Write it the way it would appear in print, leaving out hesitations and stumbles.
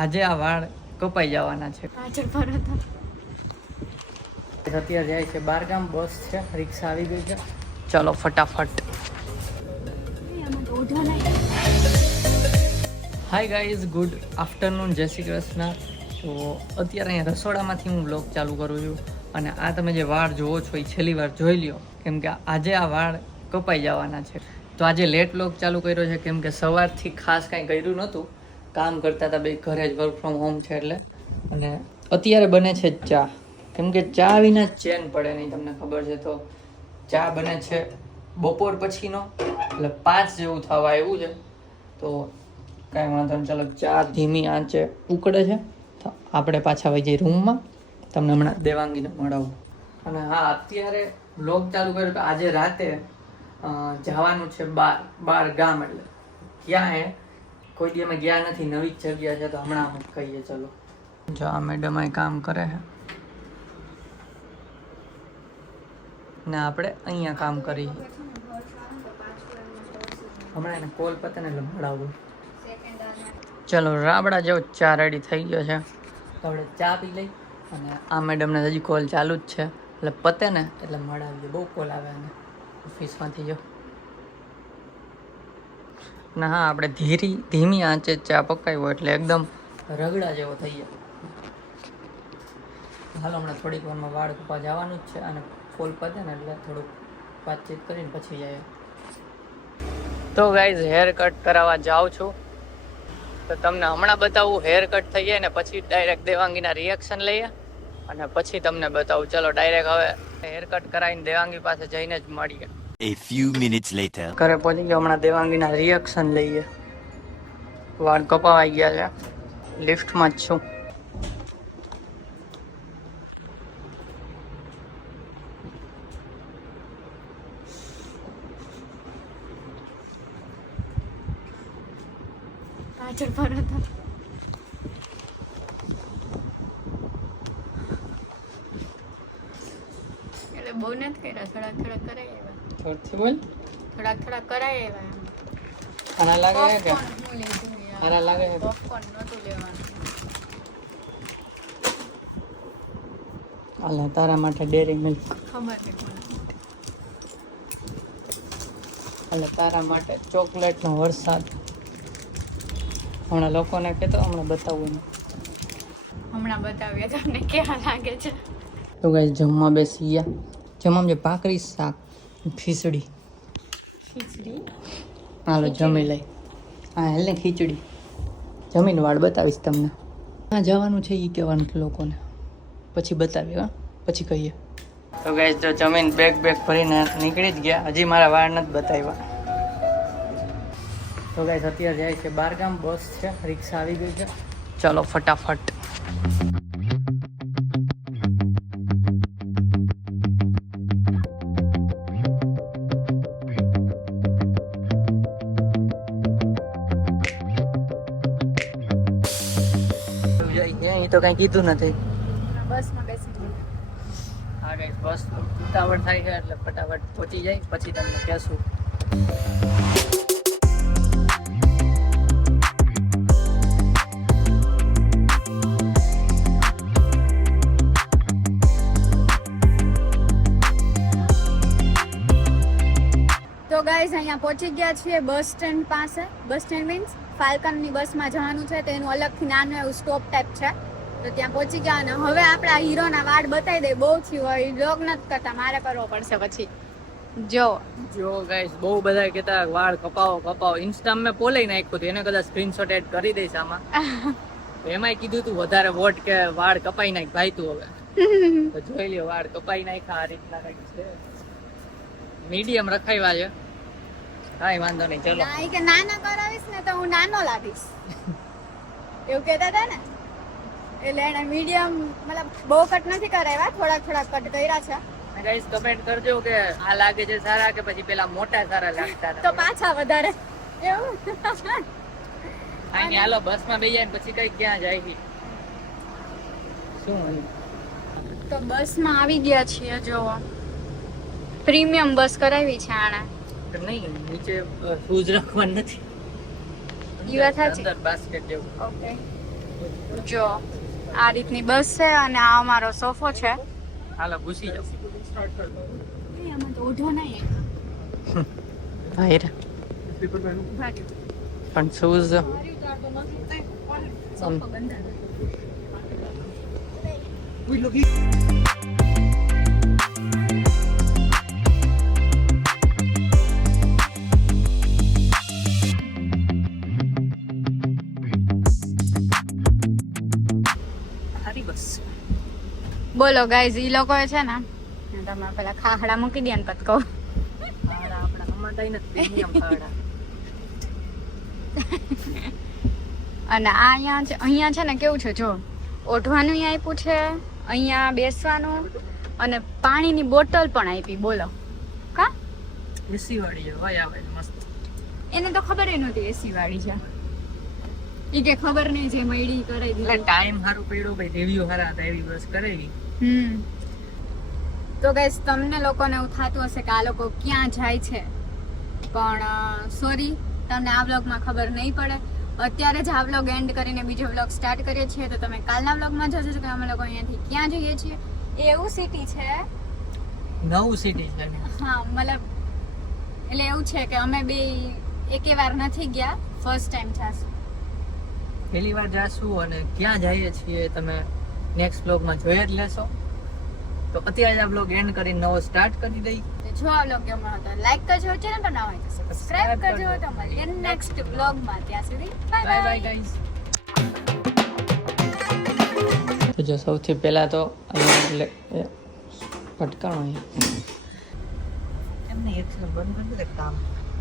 આજે આ વાળ કપાઈ જવાના છે. અત્યારે જાય છે બારગામ, બસ છે, રિક્ષા આવી ગઈ છે. ચલો ફટાફટ. હાય ગાઈઝ, ગુડ આફ્ટરનૂન, જય શ્રી કૃષ્ણ. તો અત્યારે અહીંયા રસોડામાંથી હું બ્લોગ ચાલુ કરું છું અને આ તમે જે વાળ જોવો છો એ છેલ્લી વાર જોઈ લ્યો, કેમ કે આજે આ વાળ કપાઈ જવાના છે. તો આજે લેટ બ્લોગ ચાલુ કર્યો છે કેમ કે સવારથી ખાસ કાંઈ કર્યું નહોતું, કામ કરતા હતા, બે ઘરે જ વર્ક ફ્રોમ હોમ છે એટલે. અને અત્યારે બને છે ચા, કેમ કે ચા વિના ચેન પડે નહીં, તમને ખબર છે. તો ચા બને છે બપોર પછીનો, એટલે 5 જેવું થવા આવ્યું છે. તો કાંઈ વાંધો નહીં, ચાલો ચા ધીમી આંચે ઉકળે છે. તો આપણે પાછા વહી જઈએ રૂમમાં, તમને હમણાં દેવાંગીને મળાવું. અને હા, અત્યારે બ્લોગ ચાલુ કર્યો કે આજે રાતે જવાનું છે બાર ગામ. એટલે ક્યાં હે કોઈ દી અમે ગયા નથી, નવી જ જગ્યા છે. તો હમણાં અમે કહીએ ચલો. જો આ મેડમ અહીં કામ કરે છે ને આપણે અહીંયા કામ કરી. હમણાં એને કોલ પતે ને એટલે મળાવું. ચલો રાબડા જેવો ચા રેડી થઈ ગયો છે. તો આપણે ચા પી લઈ અને આ મેડમને હજી કોલ ચાલુ જ છે, એટલે પતે ને એટલે મળાવીએ. બહુ કોલ આવે અને ઓફિસમાંથી જો. ના હા, આપણે ધીમી આંચે ચા પકાવ્યો એટલે એકદમ રગડા જેવો થઈ ગયો. હાલો હમણાં થોડીક વારમાં વાળ કપા જવાનું જ છે અને ફૂલ પતે ને એટલે થોડુંક વાતચીત કરીને પછી જાય. તો ગાઈઝ હેર કટ કરાવવા જાઉં છું, તો તમને હમણાં બતાવું. હેર કટ થઈ જાય ને પછી ડાયરેક્ટ દેવાંગીના રિએક્શન લઈએ અને પછી તમને બતાવું. ચલો ડાયરેક્ટ હવે હેર કટ કરાવીને દેવાંગી પાસે જઈને જ મળીએ. A few minutes later. ઘરે પહોંચી ગયો, હમણાં દેવાંગીના રિએક્શન લઈએ. વાળ કપાવાઈ ગયા છે, લિફ્ટમાં જ છું. પાછળ ફરો તો એટલે બહુ નથી કર્યા, થોડાક કરાય એવા. જોરથી બોલ. થોડાક કરાય એવા. આના લાગે છે કે હું લીધું યાર, આના લાગે છે પોપકોર્ન નહોતું લેવાનું. આલે તારા માટે ડેરી મિલ્ક. ખબર નહીં કોણ. આલે તારા માટે ચોકલેટનો વરસાદ. હમણાં લોકોને કહેતો હમણાં બતાવું એને. હમણાં બતાવીએ તમને કેવા લાગે છે. તો ગાઈસ જમવા બેસી ગયા. જમવામાં જે ભાખરી, શાક, ખીચડી. હાલો જમી લઈ. હા હેલ ને ખીચડી જમીને વાળ બતાવીશ તમને. હા જવાનું છે એ કહેવાનું લોકોને, પછી બતાવીએ. હા પછી કહીએ. તો ગાઈસ જો જમીન બેગ ભરીને નીકળી જ ગયા, હજી મારા વાળ નથી બતાવ્યા. તો ગાઈસ અત્યારે જાય છે બારગામ, બસ છે, રિક્ષા આવી ગઈ છે. ચલો ફટાફટ. એ તો કઈ કીધું નથી. બસમાં બેસી ગઈ. હા ગાઈસ બસ ઉતાવળ થાય છે એટલે ફટાફટ પહોંચી જાય પછી તમને કહેશું. તો ગાઈઝ અહીંયા પહોંચી ગયા છીએ બસ સ્ટેન્ડ પાસે. બસ સ્ટેન્ડ મીન્સ ફાલ્કનની બસમાં જવાનું છે, તો એનું અલગથી નાનું એવું સ્ટોપ ટાઈપ છે. તો ત્યાં પહોંચી ગયા અને હવે આપણે આ હીરોના વાળ બતાવી દઈએ. બહુ થયું હોય, બ્લોગ નથી કરતા, મારે કરવો પડશે પછી. જો ગાઈસ બહુ બધા કહેતા વાળ કપાવો. ઇન્સ્ટા મેં પોલાઈ નાખ્યું હતું, એને કદાચ સ્ક્રીનશોટ એડ કરી દઈશ આમાં. તો એમાંય કીધું તું વધારે વોટ કે વાળ કપાઈ નાખ ભાઈ તું હવે. તો જોઈ લ્યો વાળ કપાઈ નાખ્યા. આ રીતના કંઈક છે, મીડિયમ રખાવ્યા છે. કાંઈ વાંધો નહીં. ચલો ના કે નાના કરાવીશ ને તો હું નાનો લાગીશ એવું કહેતા હતા ને, એટલે એને મીડિયમ મતલબ બહુ કટ નથી કરાવ્યા, થોડાક કટ કર્યા છે. ગાઈસ કમેન્ટ કરજો કે આ લાગે છે સારા કે પછી પેલા મોટા સારા લાગતા હતા. તો પાછા વધારે એવું. આની હાલો બસમાં બેસી જાય પછી કઈ ક્યાં જાય છે શું. તો બસમાં આવી ગયા છીએ. જો પ્રીમિયમ બસ કરાવી છે આણે. નહીં નીચે શૂઝ રાખવાનું નથી, ઈ વાત સાચી. અંદર બાસ્કેટ જેવું. ઓકે જો આ રીતની બસ છે અને આ અમારો સોફો છે. હાલો ઘૂસી જાઓ. આમાં તો ઓઢો નહીં. ભાઈ પણ શૂઝ સોફો બંધાય. બોલો ગાઈઝ, ઈ લોકો છે ને તમે પેલા ખાખડા મૂકી દે ને પત કહું. અને આ અહીંયા છે ને કેવું છે જો, ઓઢવાનું આપ્યું છે, અહીંયા બેસવાનું અને પાણીની બોટલ પણ આપી. બોલો કા એસી વાળી છે ભાઈ, આવે મસ્ત. એને તો ખબર ય નહોતી એસી વાળી છે. ઈ કે ખબર નહીં જે મળી કરાવી એટલે દીધું. ટાઈમ સારું પડ્યો ભાઈ, રિવ્યુ સારા હતા એવી બસ કરાવી. તો ગાઈસ તમને લોકોને એવું થતું હશે કે આ લોકો ક્યાં જાય છે, પણ સોરી, તમને આ વ્લોગમાં ખબર નહીં પડે. અત્યારે જ આ વ્લોગ એન્ડ કરીને બીજો વ્લોગ સ્ટાર્ટ કરીએ છીએ, તો તમે કાલના વ્લોગમાં જોશો કે અમે લોકો અહીંયાથી ક્યાં જઈએ છીએ. એ એવું સિટી છે, નવું સિટી છે. હા મતલબ એટલે એવું છે કે અમે બે એકે વાર નથી ગયા, ફર્સ્ટ ટાઈમ જાશું. પહેલી વાર જાશું અને ક્યાં જઈએ છીએ તમે નેક્સ્ટ બ્લોગમાં જોઈ જ લેશો. તો અત્યારે આ બ્લોગ એન્ડ કરીને નવો સ્ટાર્ટ કરી દઈ. જો આ વ્લોગ ગમ્યો હોય તો લાઈક કરજો, ચેનલ પર નવા હોય તો સબસ્ક્રાઇબ કરજો. તો મળીએ નેક્સ્ટ વ્લોગમાં. ત્યાં સુધી બાય બાય બાય ગાઈઝ. તો જો સૌથી પહેલા તો અહીંયા એટલે ભટકાણો એમને એક બંધ કરી દે કામ.